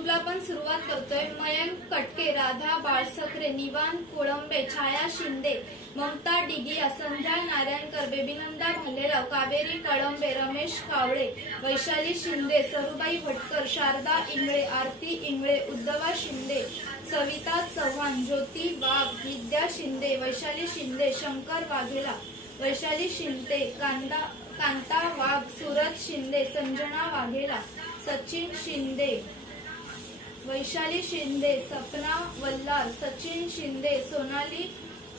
ग्रुपला पण सुरुवात करतोय। मयंक कटके, राधा बाळसखरे, निवान कोळंबे, छाया शिंदे, ममता डिगिया, संध्या नारायणकर, बेबीनंदा भालेराव, कावेरी कळंबे, रमेश कावळे, वैशाली शिंदे, सरुबाई भटकर, शारदा इंगळे, आरती इंगळे, उद्धवा शिंदे, सविता चव्हाण, ज्योती वाघ, विद्या शिंदे, वैशाली शिंदे, शंकर वाघेला, वैशाली शिंदे, कांता वाघ, सूरज शिंदे, संजना वाघेला, सचिन शिंदे, वैशाली शिंदे, सपना वल्लार, सचिन शिंदे, सोनाली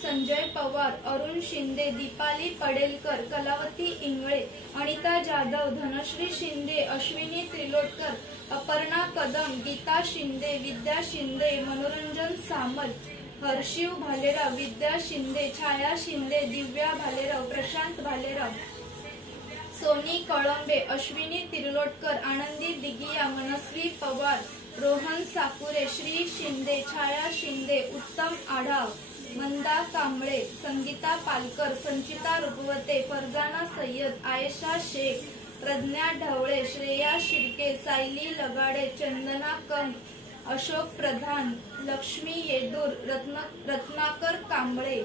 संजय पवार, अरुण शिंदे, दीपाली पडेलकर, कलावती इंगळे, अनिता जाधव, धनश्री शिंदे, अश्विनी त्रिलोटकर, अपर्णा कदम, गीता शिंदे, विद्या शिंदे, मनोरंजन सामंत, हर्षिव भालेराव, विद्या शिंदे, छाया शिंदे, दिव्या भालेराव, प्रशांत भालेराव, सोनी कळंबे, अश्विनी तिर्लोटकर, आनंदी दिगिया, मनस्वी पवार, रोहन साकुरे, श्री शिंदे, छाया शिंदे, उत्तम आढाव, मंदा कांबळे, संगीता पालकर, संचिता रुपवते, फरजाना सय्यद, आयशा शेख, प्रज्ञा ढवळे, श्रेया शिर्के, सायली लगाडे, चंदना कंग, अशोक प्रधान, लक्ष्मी येदूर, रत्नाकर कांबळे,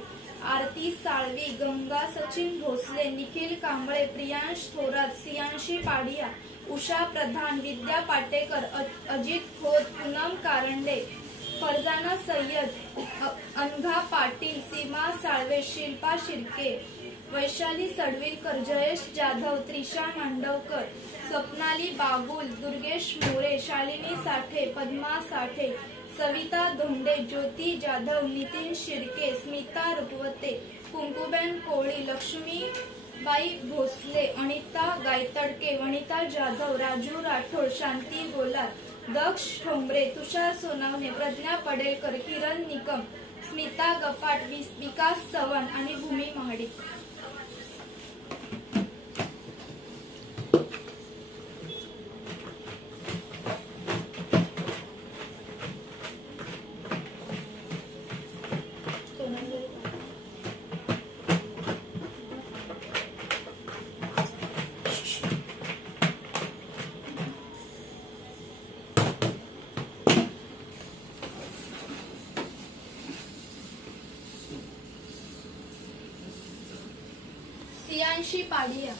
आरती साळवी, गंगा सचिन भोसले, निखिल कांबळे, प्रियांश थोरात, सियांशी पाडिया, उषा प्रधान, विद्या पाटेकर, अजित खोत, पूनम कारंडे, फरजाना सय्यद, अनघा पाटील, सीमा साळवे, शिल्पा शिर्के, वैशाली सडविलकर, जयेश जाधव, त्रिशा मांडवकर, स्वप्नाली बागुल, दुर्गेश मोरे, शालिनी साठे, पद्मा साठे, सविता धोंडे, ज्योती जाधव, नितीन शिर्के, स्मिता रुपवते, कुंकुबेन कोळी, लक्ष्मी बाई भोसले, अनिता गायतडके, वनिता जाधव, राजू राठोड, शांती गोलार, दक्ष ठोंबरे, तुषार सोनावणे, प्रज्ञा पडेलकर, किरण निकम, स्मिता गपाट, विकास चव्हाण आणि भूमी महाडिक। सियांशी पाडिया।